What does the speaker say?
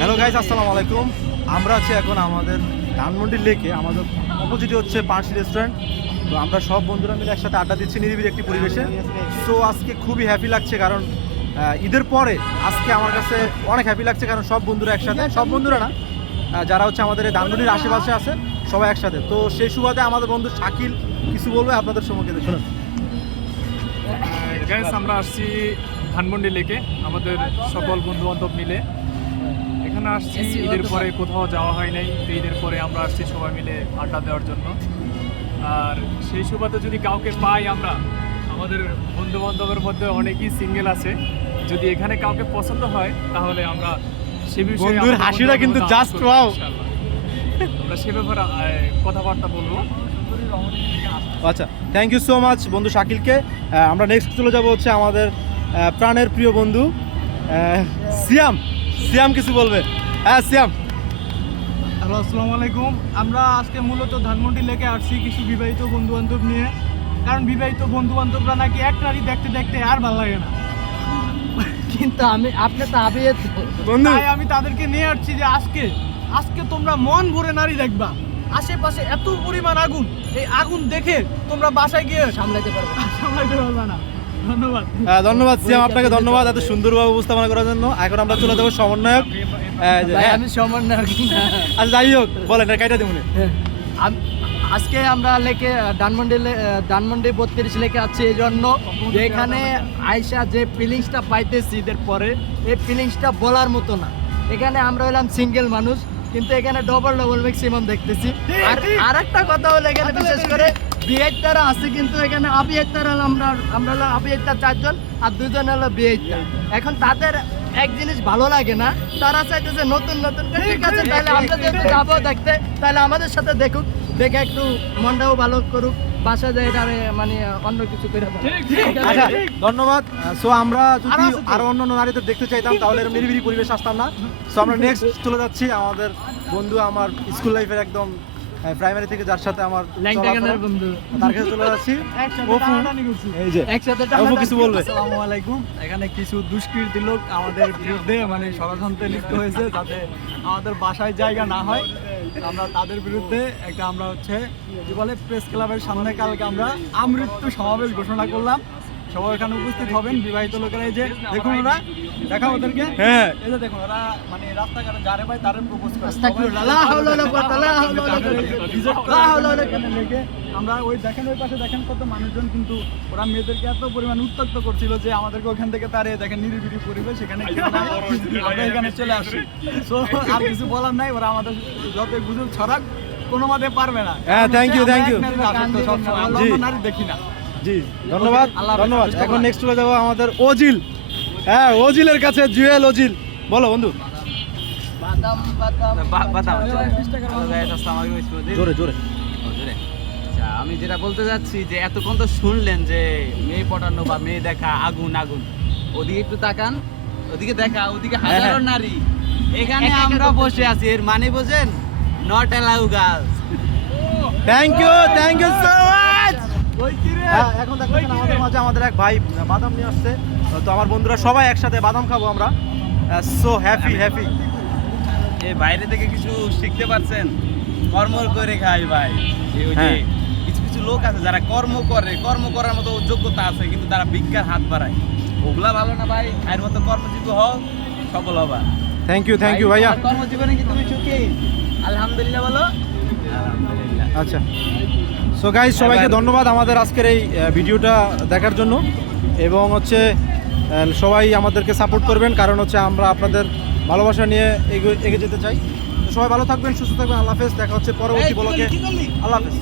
Hello guys, আসসালামু আলাইকুম। আমরা আছি এখন আমাদের ধানমন্ডি লেকে, আমাদের অপোজিটে হচ্ছে পার্সি রেস্টুরেন্ট। তো আমরা সব বন্ধুরা মিলে একসাথে আড্ডা দিচ্ছি নিরিবিলি একটি পরিবেশে। সো আজকে খুবই হ্যাপি লাগছে, কারণ ঈদের পরে আজকে আমার কাছে অনেক হ্যাপি লাগছে, কারণ সব বন্ধুরা একসাথে, সব বন্ধুরা না, যারা হচ্ছে আমাদের এই ধানমন্ডির আশেপাশে আছে সবাই একসাথে। তো সেই সুবাদে আমাদের বন্ধু শাকিল কিছু বলবে আপনাদের সম্মুখে, শুনুন। গাইস, আমরা আসছি ধানমন্ডি লেকে আমাদের সকল বন্ধু বান্ধব মিলে। এখানে আসছি ঈদের পরে, কোথাও যাওয়া হয় নাই, তো ঈদের পরে আমরা আসছি সবাই মিলে আড্ডা দেওয়ার জন্য। আর সেই সুবাদে যদি কাউকে পাই, আমরা আমাদের বন্ধু বান্ধবের মধ্যে অনেকেই সিঙ্গেল আছে, যদি এখানে কাউকে পছন্দ হয় তাহলে আমরা সে বিষয়ে বন্ধুর হাসিটা কিন্তু জাস্ট ওয়াও। আমরা সে ব্যাপারে কথাবার্তা বলবো। আচ্ছা, থ্যাংক ইউ সো মাচ বন্ধু শাকিলকে। আমরা নেক্সট চলে যাব হচ্ছে আমাদের প্রাণের প্রিয় বন্ধু সিয়াম। সিয়াম কিছু বলবে? হ্যাঁ সিয়াম। হ্যালো, আসসালামু আলাইকুম। আমরা আজকে মূলত ধানমন্ডি লেকে আসছি কিছু বিবাহিত বন্ধু বান্ধব নিয়ে, কারণ বিবাহিত বন্ধু বান্ধবরা নাকি এক নারী দেখতে দেখতে আর ভালো লাগে না, কিন্তু আপনি তো বন্ধু তাই আমি তাদেরকে নিয়ে আসছি যে আজকে তোমরা মন ভরে নারী দেখবা। আশেপাশে এত পরিমাণ আগুন, এই আগুন দেখে তোমরা বাসায় গিয়ে সামলাতে পারবো। সামলাইতে পারবা না। ধন্যবাদ। ধন্যবাদ সিয়াম, আপনাকে ধন্যবাদ এত সুন্দরভাবে উপস্থাপনা করার জন্য। এখন আমরা চলে যাবো সমন্বয়ক। ভাই, আমি সমন্বয়ক না। আচ্ছা যাই হোক, বলেন কাইটা দেবো। আজকে আমরা লেকে ধানমন্ডি 32 লেকে আছি এই জন্য যে এখানে আয়সা যে ফিলিংসটা পাইতেছি ঈদের পরে, এই ফিলিংসটা বলার মতো না। এখানে আমরা হলাম সিঙ্গেল মানুষ, কিন্তু এখানে ডবল ম্যাক্সিমাম দেখতেছি। আর একটা কথা হলো, এখানে বিশেষ করে বিয়েটারা আছে, কিন্তু এখানে আবিয়েটারা আমরা হলো আবিয়েটার 4 জন আর 2 জন হলো বিয়েটা। এখন তাদের এক জিনিস ভালো লাগে না, তারা চাইতেছে নতুন নতুন। ঠিক আছে, তাহলে আমরা যদি যাবো দেখতে, তাহলে আমাদের সাথে দেখুক, দেখে একটু মনটাও ভালো করুক, বাসা যায় এটা মানে অন্য কিছু করে। আচ্ছা ধন্যবাদ। সো আমরা যদি আরো অন্য নারীদের দেখতে চাইতাম তাহলে এরকম নিরিবিলি পরিবেশ আসতাম না। সো আমরা নেক্সট চলে যাচ্ছি আমাদের বন্ধু, আমার স্কুল লাইফের একদম প্রাইমারি থেকে যার সাথে আমার বন্ধু, তার কাছে চলে যাচ্ছি। এই যে একসাথে অপু কিছু বলবে? আসসালামু আলাইকুম। এখানে কিছু দুষ্কৃতী লোক আমাদের বিরুদ্ধে মানে ষড়যন্ত্রে লিপ্ত হয়েছে, যাতে আমাদের বাসায় জায়গা না হয়। আমরা তাদের বিরুদ্ধে আমরা হচ্ছে কি বলে প্রেস ক্লাবের সামনে কালকে আমরা আমৃত্যু সমাবেশ ঘোষণা করলাম। সবাই এখানে উপস্থিত হবেন, বিবাহিত লোকেরা। এই যে দেখুন, ওরা দেখা ওদেরকে, হ্যাঁ এই যে দেখুন, ওরা মানে রাস্তাঘাটে যারে পায় তারে প্রপোজ করে। আমরা ওই দেখেন, ওই পাশে দেখেন কত মানুষজন, কিন্তু ওরা মেয়েদেরকে এত পরিমাণ উত্ত্যক্ত করছিল যে আমাদেরকে ওখান থেকে তাড়িয়ে, দেখেন নিরিবিলি পরিবেশ, সেখানে আমরা এখানে চলে আসি। সো আর কিছু বলার নাই, ওরা আমাদের যত গুজব ছড়াক কোনো মতে পারবে না। হ্যাঁ, থ্যাংক ইউ থ্যাংক ইউ। নারী দেখি না। জি ধন্যবাদ ধন্যবাদ। এখন নেক্সট চলে যাবো আমাদের ওজিল। হ্যাঁ, ওজিলের কাছে জুয়েল। ওজিল বলো বন্ধু। জোরে জোরে। আচ্ছা, আমি যেটা বলতে যাচ্ছি যে এতক্ষণ তো শুনলেন যে মেয়ে পটানো বা মেয়ে দেখা, আগুন আগুন। ওদিকে একটু তাকান, ওদিকে দেখা, ওদিকে হাজারো নারী, এখানে আমরা বসে আছি। এর মানে বোঝেন? Not allow girls. Thank you so much. এখন দেখেন আমাদের মাঝে আমাদের এক ভাই বাদাম নিয়ে আসছে। তো আমার বন্ধুরা সবাই একসাথে বাদাম খাবো আমরা। So happy. এই বাইরে থেকে কিছু শিখতে পারছেন? কর্ম করে খাই ভাই। ওই যে কিছু কিছু লোক আছে যারা কর্ম করার মতো যোগ্যতা আছে, কিন্তু তারা ভিক্ষার হাত বাড়ায়। ওগুলা ভালো না ভাই। এর মতো কর্মজীবী হও, সফল হবা। থ্যাংক ইউ ভাইয়া। কর্মজীবনে কি তুমি সুখী? আলহামদুলিল্লাহ বলো। আলহামদুলিল্লাহ। আচ্ছা, সো গাইজ সবাইকে ধন্যবাদ আমাদের আজকের এই ভিডিওটা দেখার জন্য, এবং হচ্ছে সবাই আমাদেরকে সাপোর্ট করবেন, কারণ হচ্ছে আমরা আপনাদের ভালোবাসা নিয়ে এগিয়ে যেতে চাই। তো সবাই ভালো থাকবেন, সুস্থ থাকবেন। আল্লাহ হাফেজ। দেখা হচ্ছে পরবর্তী ব্লগে। আল্লাহ হাফেজ।